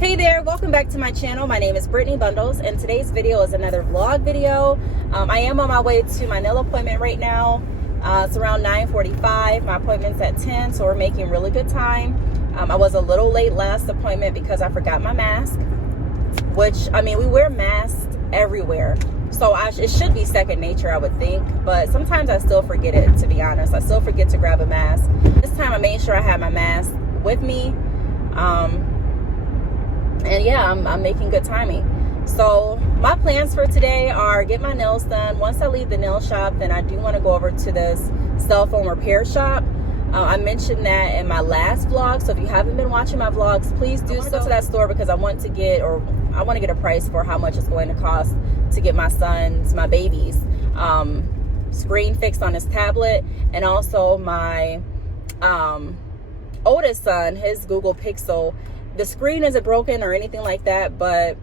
Hey there, welcome back to my channel. My name is Brittney Bundles, and today's video is another vlog video. I am on my way to my nail appointment right now. It's around 9:45. My appointment's at 10, so we're making really good time. I was a little late last appointment because I forgot my mask, which, I mean, we wear masks everywhere, so it should be second nature, I would think, but sometimes I still forget it, to be honest. I still forget to grab a mask. This time I made sure I had my mask with me. And yeah, I'm making good timing. So my plans for today are get my nails done. Once I leave the nail shop, then I do want to go over to this cell phone repair shop. I mentioned that in my last vlog, so if you haven't been watching my vlogs, please do so. Go to that store because I want to get a price for how much it's going to cost to get my baby's screen fixed on his tablet, and also my oldest son, his Google Pixel. The screen isn't broken or anything like that, but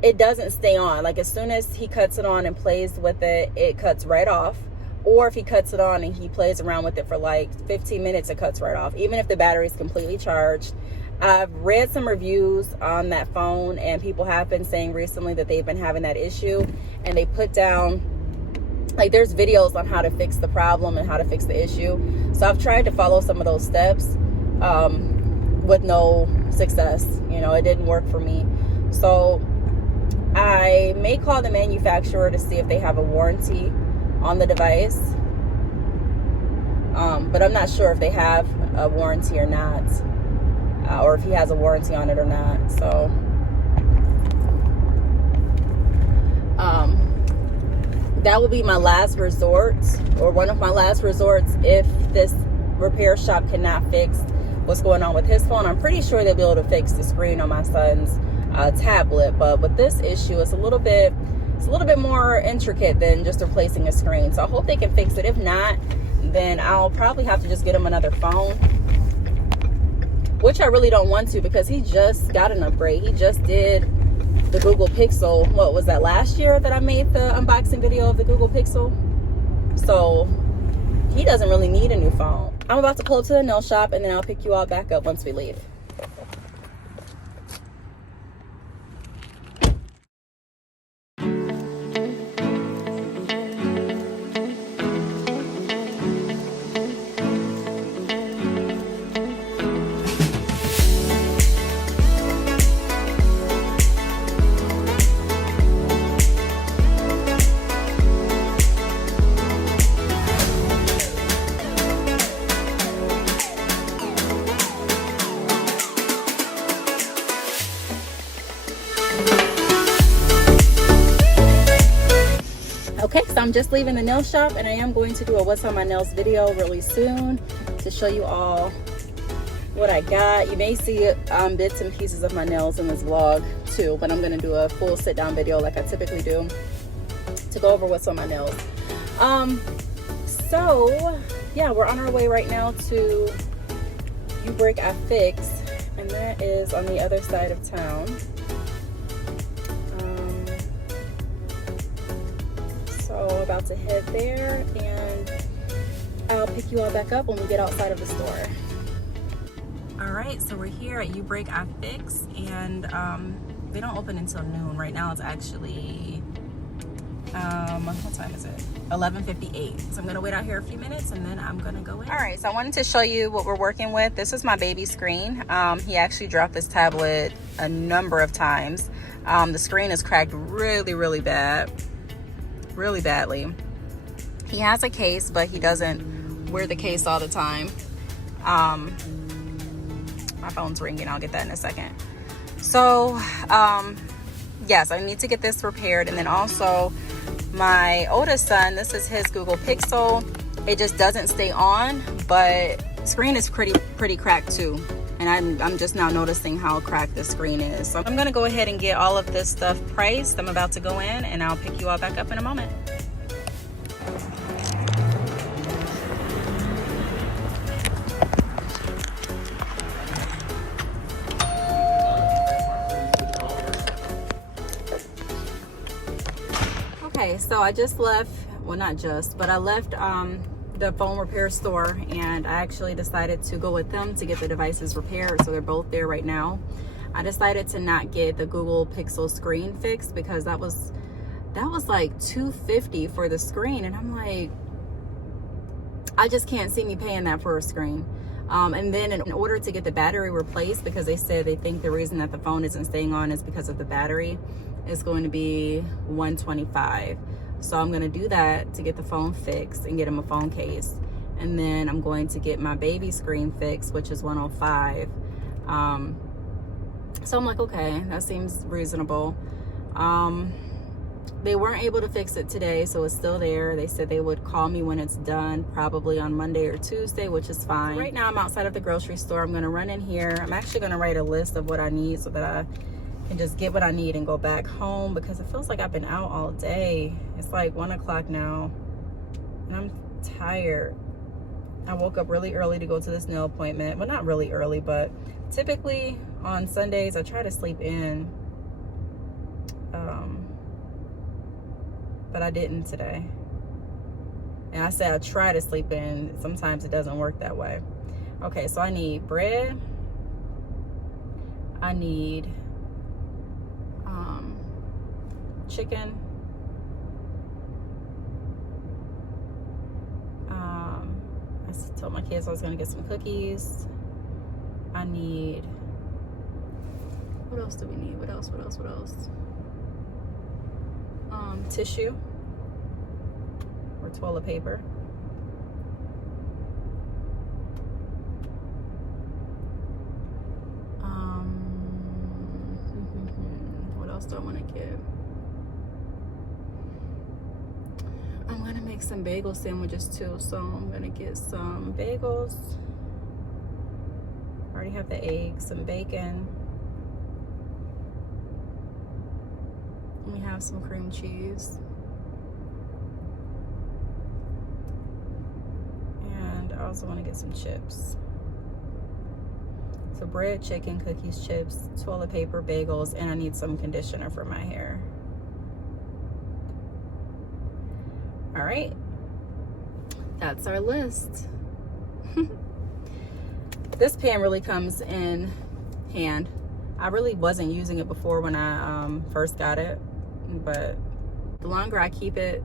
it doesn't stay on. Like, as soon as he cuts it on and plays with it, it cuts right off. Or if he cuts it on and he plays around with it for like 15 minutes, it cuts right off, even if the battery is completely charged. I've read some reviews on that phone, and people have been saying recently that they've been having that issue, and they put down, like, there's videos on how to fix the problem and how to fix the issue. So I've tried to follow some of those steps with no success. You know, it didn't work for me. So I may call the manufacturer to see if they have a warranty on the device, but I'm not sure if they have a warranty or not, or if he has a warranty on it or not. So that will be my last resort, or one of my last resorts, if this repair shop cannot fix what's going on with his phone. I'm pretty sure they'll be able to fix the screen on my son's tablet, but with this issue, it's a little bit more intricate than just replacing a screen. So I hope they can fix it. If not, then I'll probably have to just get him another phone, which I really don't want to, because he just got an upgrade. He just did the Google Pixel. What was that, last year that I made the unboxing video of the Google Pixel? So he doesn't really need a new phone. I'm about to pull up to the nail shop, and then I'll pick you all back up once we leave. Okay, so I'm just leaving the nail shop, and I am going to do a what's on my nails video really soon to show you all what I got. You may see bits and pieces of my nails in this vlog too, but I'm going to do a full sit down video like I typically do to go over what's on my nails. So yeah, we're on our way right now to You Break I Fix, and that is on the other side of town. So about to head there, and I'll pick you all back up when we get outside of the store. All right, so we're here at You Break I Fix, and they don't open until noon. Right now it's actually what time is it? 11:58. So I'm gonna wait out here a few minutes, and then I'm gonna go in. All right, so I wanted to show you what we're working with. This is my baby's screen. He actually dropped this tablet a number of times. The screen is cracked really bad. Really badly. He has a case, but he doesn't wear the case all the time. My phone's ringing. I'll get that in a second. So yes, I need to get this repaired. And then also my oldest son, this is his Google Pixel. It just doesn't stay on, but screen is pretty cracked too. And I'm just now noticing how cracked the screen is. So I'm gonna go ahead and get all of this stuff priced. I'm about to go in, and I'll pick you all back up in a moment. Okay, so I just left, well, not just, but I left the phone repair store, and I actually decided to go with them to get the devices repaired. So they're both there right now. I decided to not get the Google Pixel screen fixed because that was like $250 for the screen, and I'm like, I just can't see me paying that for a screen. And then in order to get the battery replaced, because they said they think the reason that the phone isn't staying on is because of the battery, it's going to be $125. So I'm going to do that to get the phone fixed and get him a phone case. And then I'm going to get my baby screen fixed, which is $105. So I'm like, okay, that seems reasonable. They weren't able to fix it today, so it's still there. They said they would call me when it's done, probably on Monday or Tuesday, which is fine. Right now I'm outside of the grocery store. I'm gonna run in here. I'm actually gonna write a list of what I need so that I can just get what I need and go back home, because it feels like I've been out all day. It's like 1 o'clock now and I'm tired. I woke up really early to go to this nail appointment. Well, not really early, but typically on Sundays I try to sleep in. But I didn't today. And I say I try to sleep in. Sometimes it doesn't work that way. Okay, so I need bread. I need chicken. I told my kids I was gonna get some cookies. I need, what else do we need? What else? Tissue or toilet paper. What else do I want to get? I'm gonna make some bagel sandwiches too, so I'm gonna get some bagels. I already have the eggs, some bacon. We have some cream cheese. And I also want to get some chips. So bread, chicken, cookies, chips, toilet paper, bagels, and I need some conditioner for my hair. All right, that's our list. This pan really comes in hand. I really wasn't using it before when I first got it, but the longer I keep it,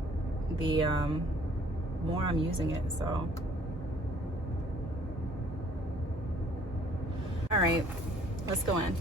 the more I'm using it. So all right, let's go in.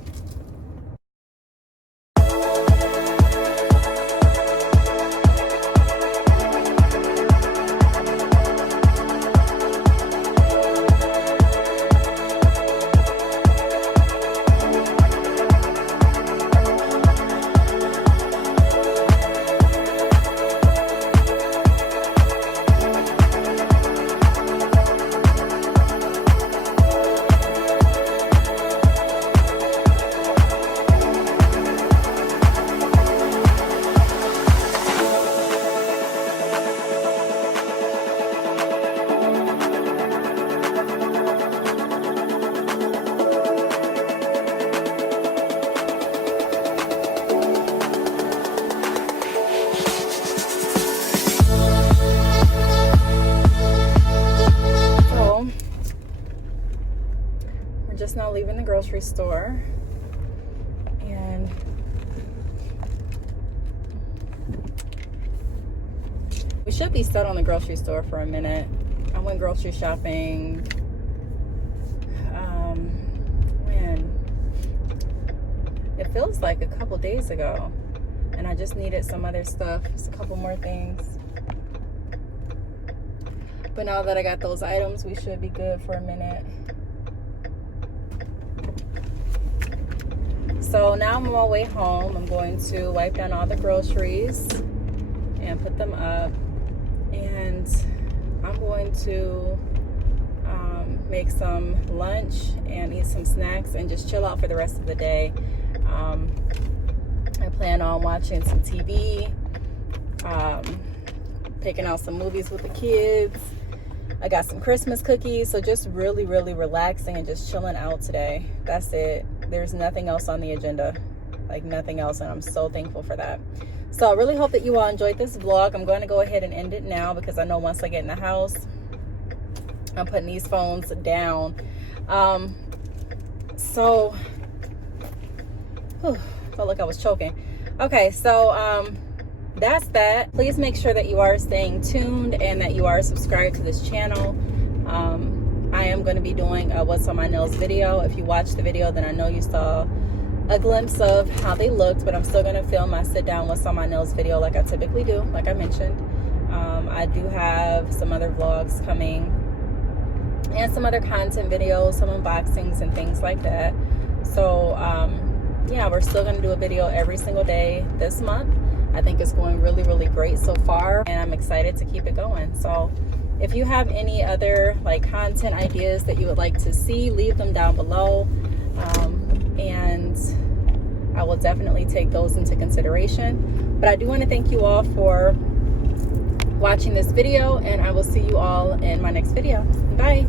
Just now leaving the grocery store, and we should be set on the grocery store for a minute. I went grocery shopping when it feels like a couple days ago, and I just needed some other stuff, just a couple more things. But now that I got those items, we should be good for a minute. So now I'm on my way home. I'm going to wipe down all the groceries and put them up. And I'm going to make some lunch and eat some snacks and just chill out for the rest of the day. I plan on watching some TV, picking out some movies with the kids. I got some Christmas cookies, so just really, really relaxing and just chilling out today. That's it. There's nothing else on the agenda, like nothing else, and I'm so thankful for that. So I really hope that you all enjoyed this vlog. I'm going to go ahead and end it now because I know once I get in the house, I'm putting these phones down. So Felt like I was choking. Okay, so that's that. Please make sure that you are staying tuned and that you are subscribed to this channel. I am going to be doing a what's on my nails video. If you watched the video, then I know you saw a glimpse of how they looked, but I'm still going to film my sit down what's on my nails video like I typically do, like I mentioned. I do have some other vlogs coming and some other content videos, some unboxings and things like that. So yeah, we're still going to do a video every single day this month. I think it's going really, really great so far, and I'm excited to keep it going. So if you have any other like content ideas that you would like to see, leave them down below, and I will definitely take those into consideration. But I do want to thank you all for watching this video, and I will see you all in my next video. Bye.